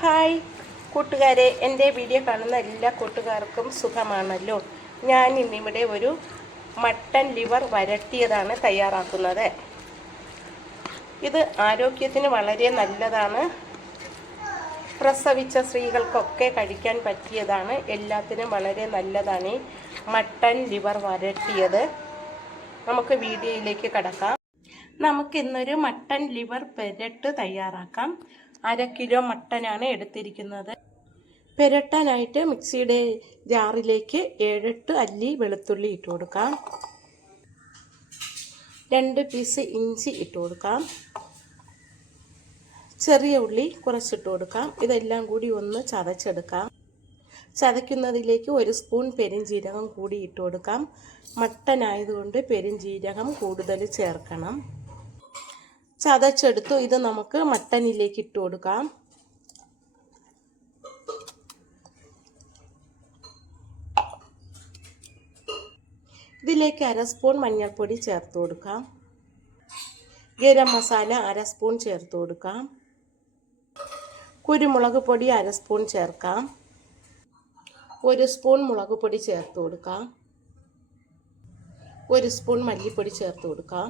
Hi കൂട്ടുകാരെ, എൻ്റെ video കാണുന്ന എല്ലാ കൂട്ടുകാർക്കും സുഖമാണല്ലോ. ഞാൻ ഇന്നിവിടെ ഒരു മട്ടൻ ലിവർ വരട്ടിയതാണ് തയ്യാറാക്കുന്നത്. ഇത് ആരോഗ്യത്തിന് വളരെ നല്ലതാണ്. പ്രസവിച്ച സ്ത്രീകൾക്കൊക്കെ കഴിക്കാൻ പറ്റിയതാണ്. എല്ലാത്തിനും വളരെ നല്ലതാണ് ഈ മട്ടൻ ലിവർ വരട്ടിയത്. നമുക്ക് വീഡിയോയിലേക്ക് കടക്കാം. നമുക്കിന്നൊരു മട്ടൻ ലിവർ പെരട്ട് തയ്യാറാക്കാം. 1/2 കിലോ മട്ടനാണ് എടുത്തിരിക്കുന്നത്. പെരട്ടാനായിട്ട് മിക്സിയുടെ ജാറിലേക്ക് 7-8 അല്ലി വെളുത്തുള്ളി ഇട്ട് കൊടുക്കാം. 2 പീസ് ഇഞ്ചി ഇട്ട് കൊടുക്കാം. ചെറിയ ഉള്ളി കുറച്ചിട്ട് കൊടുക്കാം. ഇതെല്ലാം കൂടി ഒന്ന് ചതച്ചെടുക്കാം. ചതയ്ക്കുന്നതിലേക്ക് 1 സ്പൂൺ പെരുംജീരകം കൂടി ഇട്ട് കൊടുക്കാം. മട്ടൻ ആയതുകൊണ്ട് പെരുംജീരകം കൂടുതൽ ചേർക്കണം. ചതച്ചെടുത്തു. ഇത് നമുക്ക് മട്ടനിലേക്ക് ഇട്ട് കൊടുക്കാം. ഇതിലേക്ക് 1/2 സ്പൂൺ മഞ്ഞൾപ്പൊടി ചേർത്ത് കൊടുക്കാം. ഗരം മസാല 1/2 സ്പൂൺ ചേർത്ത് കൊടുക്കാം. കുരുമുളക് പൊടി 1/2 സ്പൂൺ ചേർക്കാം. 1 സ്പൂൺ മുളക് പൊടി ചേർത്ത് കൊടുക്കാം. 1 സ്പൂൺ മല്ലിപ്പൊടി ചേർത്ത് കൊടുക്കാം.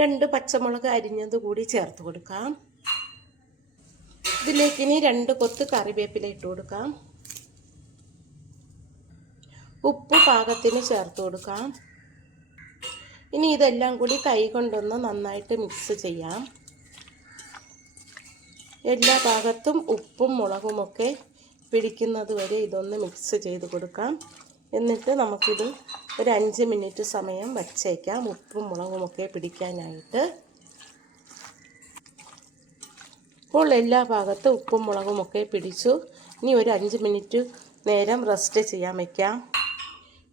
2 പച്ചമുളക് അരിഞ്ഞത് കൂടി ചേർത്ത് കൊടുക്കാം. ഇതിലേക്ക് ഇനി 2 കൊത്ത് കറിവേപ്പില ഇട്ട് കൊടുക്കാം. ഉപ്പ് പാകത്തിന് ചേർത്ത് കൊടുക്കാം. ഇനി ഇതെല്ലാം കൂടി കൈ കൊണ്ടൊന്ന് നന്നായിട്ട് മിക്സ് ചെയ്യാം. എല്ലാ ഭാഗത്തും ഉപ്പും മുളകുമൊക്കെ പിടിക്കുന്നത് വരെ ഇതൊന്ന് മിക്സ് ചെയ്ത് കൊടുക്കാം. എന്നിട്ട് നമുക്കിത് ഒരു 5 മിനിറ്റ് സമയം വച്ചേക്കാം, ഉപ്പും മുളകുമൊക്കെ പിടിക്കാനായിട്ട്. ഇപ്പോൾ എല്ലാ ഭാഗത്തും ഉപ്പും മുളകുമൊക്കെ പിടിച്ചു. ഇനി ഒരു 5 മിനിറ്റ് നേരം റെസ്റ്റ് ചെയ്യാൻ വയ്ക്കാം.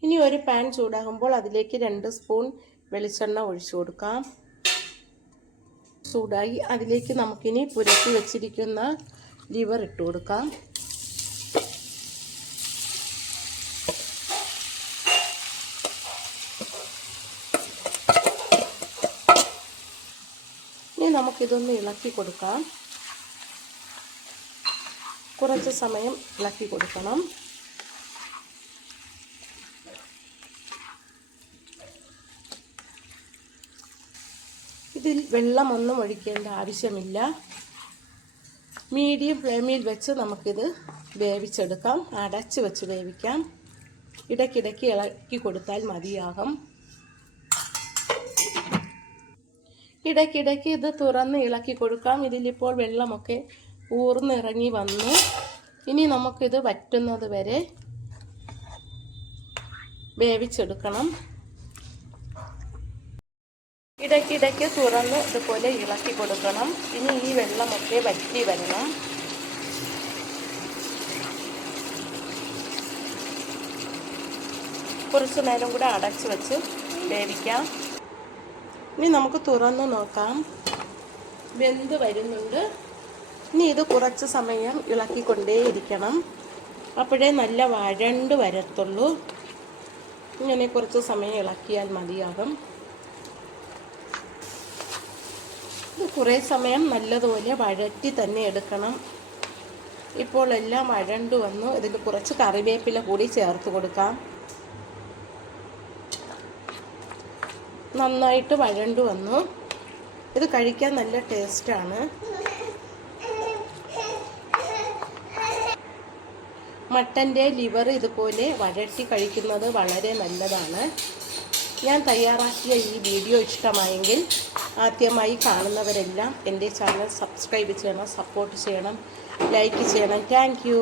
ഇനി ഒരു പാൻ ചൂടാകുമ്പോൾ അതിലേക്ക് 2 സ്പൂൺ വെളിച്ചെണ്ണ ഒഴിച്ചു കൊടുക്കാം. ചൂടായി അതിലേക്ക് നമുക്കിനി പുരട്ടി വെച്ചിരിക്കുന്ന ലിവർ ഇട്ട് കൊടുക്കാം. ഇനി നമുക്കിതൊന്ന് ഇളക്കി കൊടുക്കാം. കുറച്ച് സമയം ഇളക്കി കൊടുക്കണം. ഇതിൽ വെള്ളമൊന്നും ഒഴിക്കേണ്ട ആവശ്യമില്ല. മീഡിയം ഫ്ലെയിമിൽ വെച്ച് നമുക്കിത് വേവിച്ചെടുക്കാം. അടച്ച് വെച്ച് വേവിക്കാം. ഇടയ്ക്കിടയ്ക്ക് ഇളക്കി കൊടുത്താൽ മതിയാകും. ഇടയ്ക്കിടയ്ക്ക് ഇത് തുറന്ന് ഇളക്കി കൊടുക്കാം. ഇതിലിപ്പോൾ വെള്ളമൊക്കെ ഊർന്നിറങ്ങി വന്നു. ഇനി നമുക്കിത് വറ്റുന്നത് വരെ വേവിച്ചെടുക്കണം. ഇടയ്ക്കിടയ്ക്ക് തുറന്ന് ഇതുപോലെ ഇളക്കി കൊടുക്കണം. ഇനി ഈ വെള്ളമൊക്കെ വറ്റി വരണം. കുറച്ച് നേരം കൂടെ അടച്ച് വെച്ച് വേവിക്കാം. ഇനി നമുക്ക് തുറന്ന് നോക്കാം. വെന്ത് വരുന്നുണ്ട്. ഇനി ഇത് കുറച്ച് സമയം ഇളക്കിക്കൊണ്ടേയിരിക്കണം. അപ്പോഴേ നല്ല വഴണ്ട് വരത്തുള്ളൂ. ഇങ്ങനെ കുറച്ച് സമയം ഇളക്കിയാൽ മതിയാകും. ഇത് കുറേ സമയം നല്ലതുപോലെ വഴറ്റി തന്നെ എടുക്കണം. ഇപ്പോൾ എല്ലാം വഴണ്ട് വന്നു. ഇതിൽ കുറച്ച് കറിവേപ്പില കൂടി ചേർത്ത് കൊടുക്കാം. നന്നായിട്ട് വഴണ്ടു വന്നു. ഇത് കഴിക്കാൻ നല്ല ടേസ്റ്റാണ്. മട്ടൻ്റെ ലിവർ ഇതുപോലെ വഴറ്റി കഴിക്കുന്നത് വളരെ നല്ലതാണ്. ഞാൻ തയ്യാറാക്കിയ ഈ വീഡിയോ ഇഷ്ടമായെങ്കിൽ ആദ്യമായി കാണുന്നവരെല്ലാം എൻ്റെ ചാനൽ സബ്സ്ക്രൈബ് ചെയ്യണം, സപ്പോർട്ട് ചെയ്യണം, ലൈക്ക് ചെയ്യണം. Thank you.